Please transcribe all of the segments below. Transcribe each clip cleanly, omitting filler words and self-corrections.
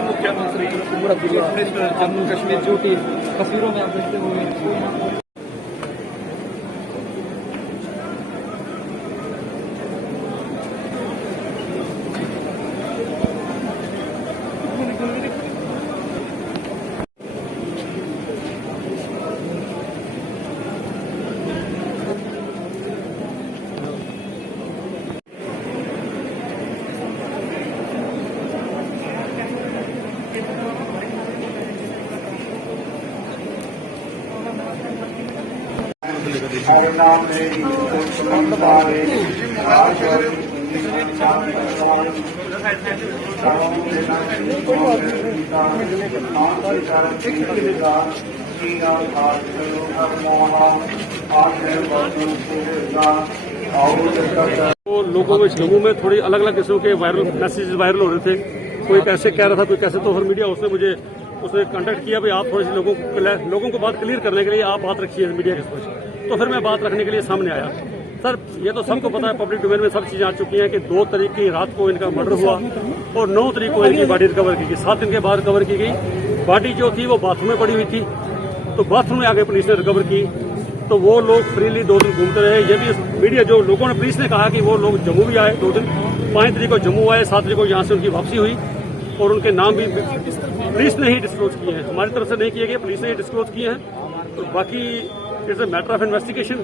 मुख्यमंत्री पूरा जम्मू कश्मीर जो कि तस्वीरों में आप देखते हुए तो लोगों में जम्मू में थोड़ी अलग अलग किस्म के वायरल मैसेजेस वायरल हो रहे थे। कोई कैसे कह रहा था, कोई कैसे, तो फिर मीडिया उसने कांटेक्ट किया भाई आप थोड़ी सी लोगों को बात क्लियर करने के लिए आप बात रखिए मीडिया के समक्ष। तो फिर मैं बात रखने के लिए सामने आया। सर ये तो सबको पता है, पब्लिक डोमेन में सब चीजें आ चुकी हैं कि 2 तारीख की रात को इनका मर्डर हुआ और 9 तारीख को इनकी बॉडी रिकवर की गई। 7 दिन के बाद रिकवर की गई। बॉडी जो थी वो बाथरूम में पड़ी हुई थी, तो बाथरूम में आगे पुलिस ने रिकवर की। तो वो लोग फ्रीली 2 दिन घूमते रहे। ये भी मीडिया जो लोगों ने, पुलिस ने कहा कि वो लोग जम्मू भी आए 2 दिन। 5 तारीख को जम्मू आए, 7 तारीख को यहाँ से उनकी वापसी हुई और उनके नाम भी पुलिस ने ही डिस्क्लोज किए हैं, हमारी तरफ से नहीं किए गए, पुलिस ने ही डिस्क्लोज किए हैं। तो बाकी it's a matter of investigation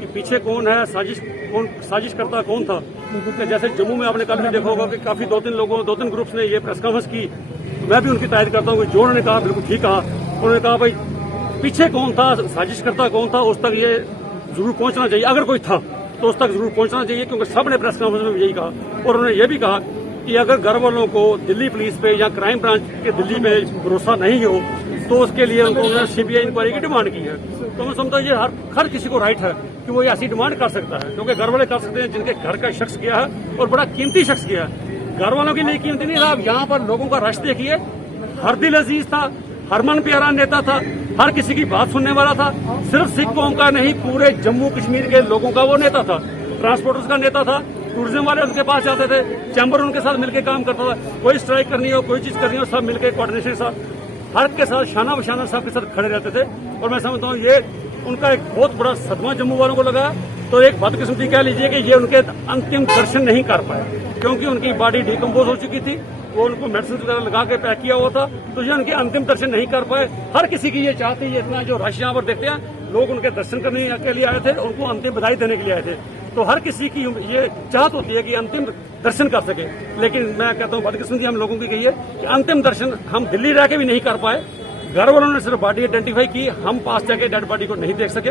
कि पीछे कौन है, साजिश करता कौन था। क्योंकि जैसे जम्मू में आपने कल भी देखा होगा कि काफी 2-3 ग्रुप्स ने ये प्रेस कॉन्फ्रेंस की। मैं भी उनकी तारीफ करता हूँ कि जो उन्होंने कहा बिल्कुल ठीक कहा। उन्होंने कहा भाई पीछे कौन था, साजिश करता कौन था, उस तक ये जरूर पहुंचना चाहिए। अगर कोई था तो उस तक जरूर पहुंचना चाहिए, क्योंकि सबने प्रेस कॉन्फ्रेंस में यही कहा। और उन्होंने ये भी कहा कि अगर घर वालों को दिल्ली पुलिस पे या क्राइम ब्रांच के दिल्ली पे भरोसा नहीं हो तो उसके लिए उन्होंने सीबीआई इंक्वायरी की डिमांड की है। तो मैं समझता हूँ ये हर किसी को राइट है कि वो ऐसी डिमांड कर सकता है, क्योंकि घर वाले कर सकते हैं जिनके घर का शख्स गया है और बड़ा कीमती शख्स गया है। घर वालों के लिए कीमती नहीं था। आप यहाँ पर लोगों का रश देखिए, हर दिल अजीज था, हरमन प्यारा नेता था, हर किसी की बात सुनने वाला था। सिर्फ सिख कौम का नहीं, पूरे जम्मू कश्मीर के लोगों का वो नेता था। ट्रांसपोर्टर्स का नेता था, टूरिज्म वाले उनके पास जाते थे, चैम्बर उनके साथ मिलकर काम करता था। कोई स्ट्राइक करनी हो, कोई चीज करनी हो, सब मिलकर कोऑर्डिनेशन के साथ, हर के साथ शाना बशाना सबके साथ खड़े रहते थे। और मैं समझता हूँ ये उनका एक बहुत बड़ा सदमा जम्मू वालों को लगा। तो एक बदकिस्मती कह लीजिए कि ये उनके अंतिम दर्शन नहीं कर पाए, क्योंकि उनकी बॉडी डिकम्पोज हो चुकी थी। वो उनको मेडिसिन वगैरह लगा के पैक किया हुआ था, तो ये उनके अंतिम दर्शन नहीं कर पाए। हर किसी की ये चाहती है, इतना जो रश यहाँ पर देखते हैं, लोग उनके दर्शन करने के लिए आए थे, उनको अंतिम बधाई देने के लिए आए थे। तो हर किसी की ये चाहत होती है कि अंतिम दर्शन कर सके। लेकिन मैं कहता हूँ बदकिस्मती हम लोगों की गई है कि अंतिम दर्शन हम दिल्ली रह के भी नहीं कर पाए। घर वालों ने सिर्फ बॉडी आइडेंटिफाई की, हम पास जाके डेड बॉडी को नहीं देख सके,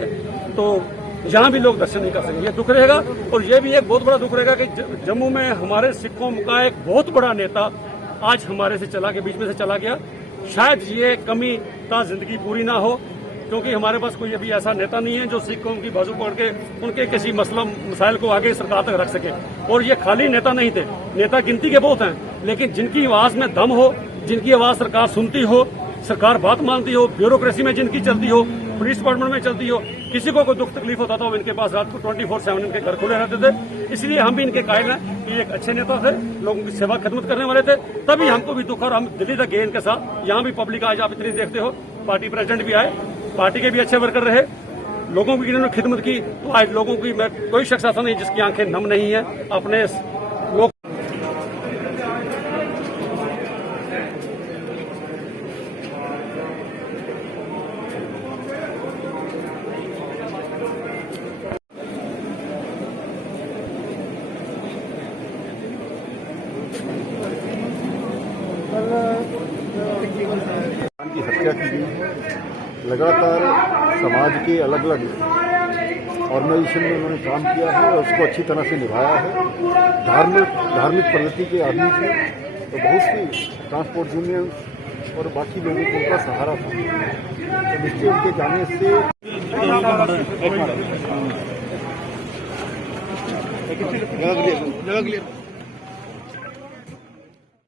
तो यहाँ भी लोग दर्शन नहीं कर सके। ये दुख रहेगा। और ये भी एक बहुत बड़ा दुख रहेगा कि जम्मू में हमारे सिखों का एक बहुत बड़ा नेता आज हमारे से चला गया, बीच में से चला गया। शायद ये कमी का जिंदगी पूरी ना हो, क्योंकि हमारे पास कोई अभी ऐसा नेता नहीं है जो सिख कौम की बाजू पकड़ के उनके किसी मसाइल को आगे सरकार तक रख सके। और ये खाली नेता नहीं थे, नेता गिनती के बहुत हैं, लेकिन जिनकी आवाज में दम हो, जिनकी आवाज सरकार सुनती हो, सरकार बात मानती हो, ब्यूरोक्रेसी में जिनकी चलती हो, पुलिस डिपार्टमेंट में चलती हो, किसी को कोई दुख तकलीफ होता था, इनके पास रात को 24/7 इनके घर खुले रहते थे। इसलिए हम भी इनके कायल हैं कि एक अच्छे नेता थे, लोगों की सेवा खिदमत करने वाले थे। तभी हमको भी दुख, और हम दिल्ली तक गए इनके साथ। यहाँ भी पब्लिक आज आप इतनी देखते हो, पार्टी प्रेसिडेंट भी आए, पार्टी के भी अच्छे वर्कर रहे, लोगों की इन्होंने खिदमत की। तो आज लोगों की मैं कोई शख्स ऐसा नहीं जिसकी आंखें नम नहीं है अपने लोग। की हत्या की गई है। लगातार समाज के अलग अलग ऑर्गेनाइजेशन में उन्होंने काम किया है और उसको अच्छी तरह से निभाया है। धार्मिक प्रगति के आदमी थे, तो बहुत सी ट्रांसपोर्ट यूनियन और बाकी लोगों को उनका सहारा था। तो निश्चय उनके जाने से जगह क्लियर